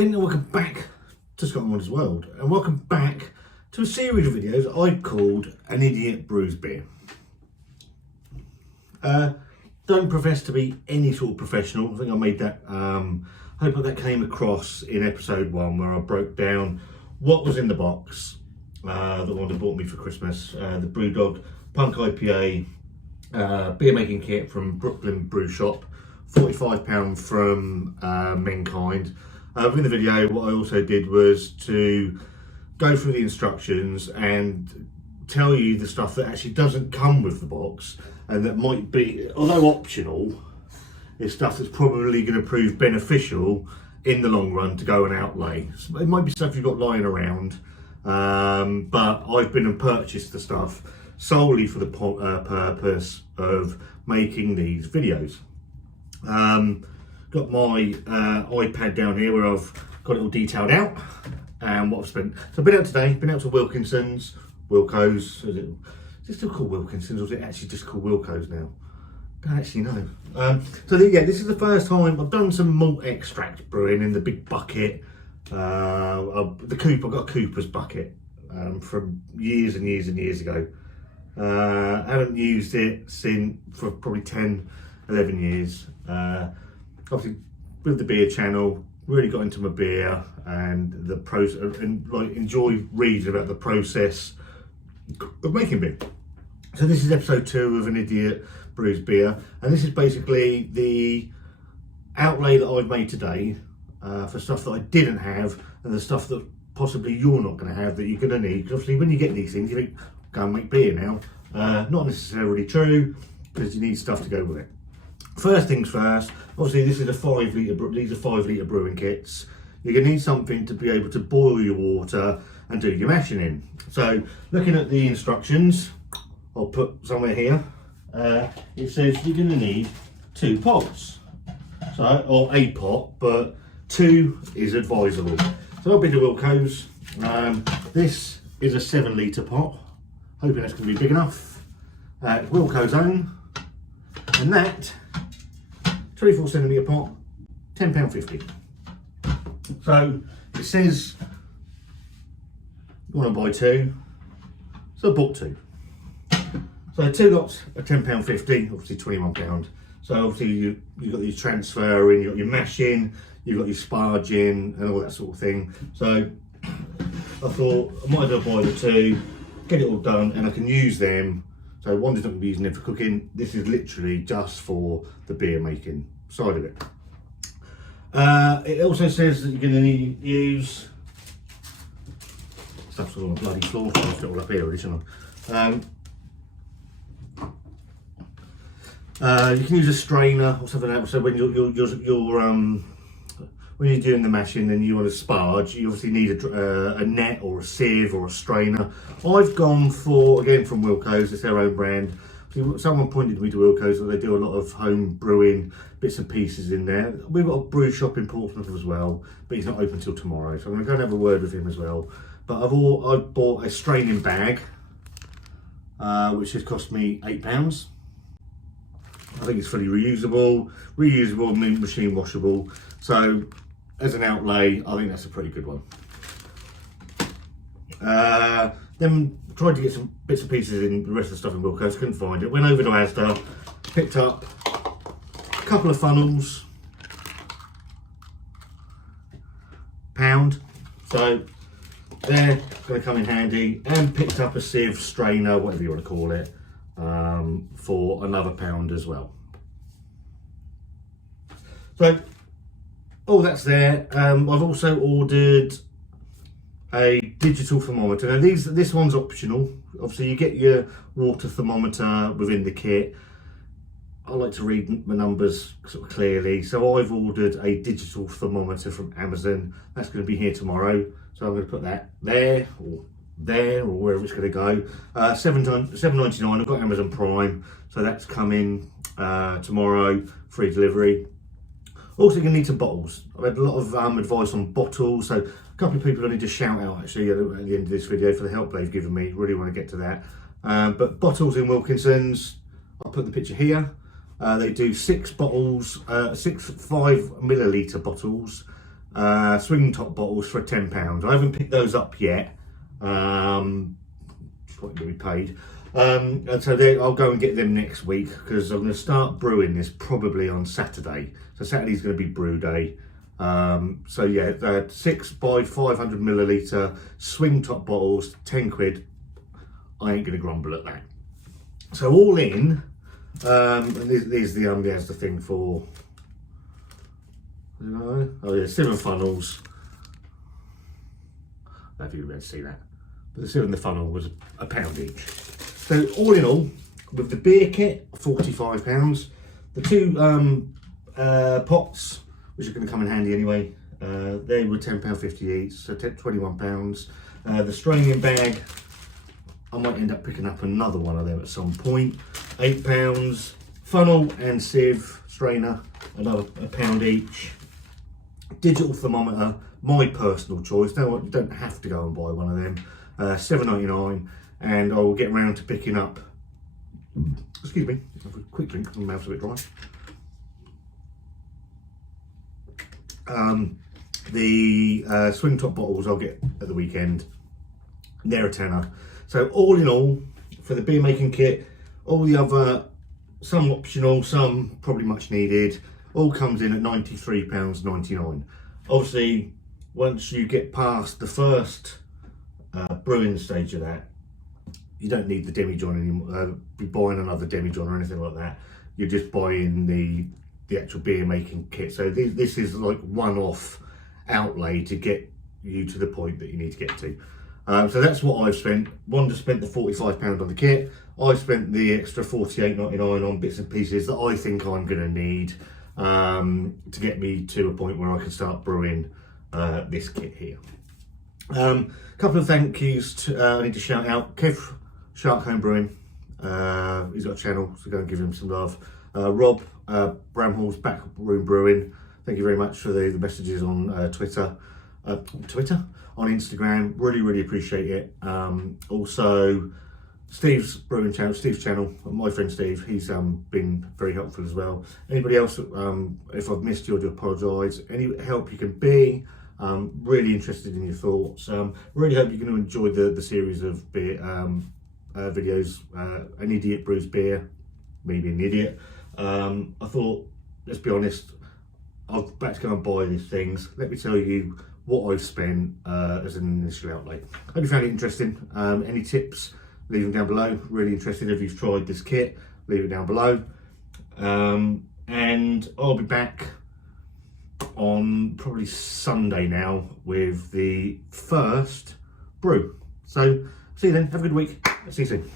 again, and welcome back to Scott and Wonder's World, and welcome back to a series of videos I've called An Idiot Brews Beer. Don't profess to be any sort of professional. I think I made that, I hope that came across in episode 1 where I broke down what was in the box, the one that bought me for Christmas, the Brewdog Punk IPA beer making kit from Brooklyn Brew Shop, £45 from Mankind. In the video, what I also did was to go through the instructions and tell you the stuff that actually doesn't come with the box and that might be, although optional, is stuff that's probably going to prove beneficial in the long run to go and outlay. So it might be stuff you've got lying around, but I've been and purchased the stuff solely for the purpose of making these videos. Got my iPad down here where I've got it all detailed out and what I've spent. So I've been out today, been out to Wilkinson's, Wilco's, is it still called Wilkinson's or is it actually just called Wilco's now? Don't actually know. Yeah, this is the first time I've done some malt extract brewing in the big bucket. The Cooper, I've got a Cooper's bucket from years and years and years ago. I haven't used it for probably 10, 11 years. Obviously with the beer channel, really got into my beer and the process, and like enjoy reading about the process of making beer. So this is episode 2 of An Idiot Brews Beer, and this is basically the outlay that I've made today for stuff that I didn't have and the stuff that possibly you're not going to have that you're going to need. Because obviously when you get these things, you think, go and make beer now. Not necessarily true, because you need stuff to go with it. First things first, obviously this is a 5 litre, these are 5 litre brewing kits. You're going to need something to be able to boil your water and do your mashing in. So looking at the instructions, I'll put somewhere here, it says you're going to need 2 pots. So, or a pot, but 2 is advisable. So I've been to Wilco's. This is a 7 litre pot. Hoping that's going to be big enough. Wilco's own. And that 24cm pot, £10.50. So it says you want to buy 2, so I bought 2. So 2 lots are £10.50, obviously £21. So obviously you've got your transferring, you've got your mashing, you've got your sparging and all that sort of thing. So I thought I might as well buy the 2, get it all done, and I can use them. So one is not going to be using it for cooking. This is literally just for the beer making side of it. It also says that you're going to need to use, stuff's all on the bloody floor, so I'll put it all up here, shouldn't I? You can use a strainer or something else. So when when you're doing the mashing, then you want to sparge, you obviously need a net or a sieve or a strainer. I've gone for, again from Wilco's, it's their own brand. Someone pointed me to Wilco's, that they do a lot of home brewing bits and pieces in there. We've got a brew shop in Portsmouth as well, but he's not open till tomorrow, so I'm going to go and have a word with him as well. But I've bought a straining bag, which has cost me £8. I think it's fully reusable, machine washable. So as an outlay, I think that's a pretty good one. Then tried to get some bits and pieces in the rest of the stuff in Wilco's, couldn't find it. Went over to Asda, picked up a couple of funnels, £1. So they're going to come in handy, and picked up a sieve, strainer, whatever you want to call it, for another £1 as well. So all that's there. I've also ordered a digital thermometer. Now this one's optional. Obviously you get your water thermometer within the kit. I like to read my numbers sort of clearly, so I've ordered a digital thermometer from Amazon. That's going to be here tomorrow, so I'm going to put that there or wherever it's going to go. $7.99. I've got Amazon Prime, so that's coming tomorrow, free delivery. Also, you're going to need some bottles. I've had a lot of advice on bottles, so a couple of people I need to shout out actually at the end of this video for the help they've given me. Really want to get to that. But bottles in Wilkinson's, I'll put the picture here. They do 6 bottles, 6 5 milliliter bottles swing top bottles for £10. I haven't picked those up yet. Quite going to be paid. And so I'll go and get them next week, because I'm going to start brewing this probably on Saturday. So Saturday's going to be brew day. So yeah, they're 6 by 500 milliliter swing top bottles, 10 quid. I ain't going to grumble at that. So all in, and there's the thing for, oh yeah, 7 funnels. I don't know if you were able to see that, but the 7 the funnel was £1 each. So all in all, with the beer kit, £45. The 2 pots, which are going to come in handy anyway, they were £10.50 each, so £21. The straining bag, I might end up picking up another one of them at some point, £8. Funnel and sieve strainer, another £1 each. Digital thermometer, my personal choice. No, you don't have to go and buy one of them. £7.99, and I will get round to picking up. Excuse me, have a quick drink. My mouth's a bit dry. The swing top bottles I'll get at the weekend. They're a tenner. So all in all, for the beer making kit, all the other, some optional, some probably much needed, all comes in at £93.99. Obviously, once you get past the first brewing stage of that, you don't need the demijohn anymore. Be buying another demijohn or anything like that. You're just buying the actual beer making kit. So this is like one-off outlay to get you to the point that you need to get to. So that's what I've spent. Wanda spent the £45 on the kit. I spent the extra $48.99 on bits and pieces that I think I'm going to need to get me to a point where I can start brewing this kit here. Couple of thank yous I need to shout out. Kev Shark Home Brewing, he's got a channel, so go and give him some love. Rob Bramhall's Backroom Brewing, thank you very much for the messages on Twitter, on Instagram, really appreciate it. Also Steve's brewing channel, Steve's channel, my friend Steve, he's been very helpful as well. Anybody else, if I've missed you, I do apologise. Any help you can be, really interested in your thoughts. Really hope you're going to enjoy the series of beer videos. An Idiot Brews Beer, me being an idiot. I thought, let's be honest, I'm about to go and buy these things. Let me tell you what I've spent as an initial outlay. Hope you found it interesting. Any tips, leave them down below. Really interested if you've tried this kit, leave it down below. And I'll be back on probably Sunday now with the first brew. So see you then, have a good week, see you soon.